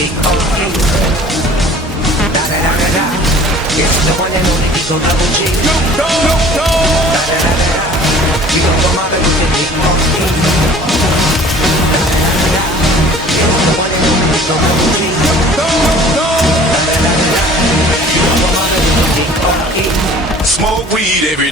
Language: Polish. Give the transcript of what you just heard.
D-O-E. Da-da-da-da-da. It's the one and only Eagle Double G. Da-da-da-da-da. We gon' come out with the D-O-E. Da-da-da-da-da. It's the one and only Eagle Double G. Da-da-da-da-da. We gon' come out with the D-O-E. Smoke weed every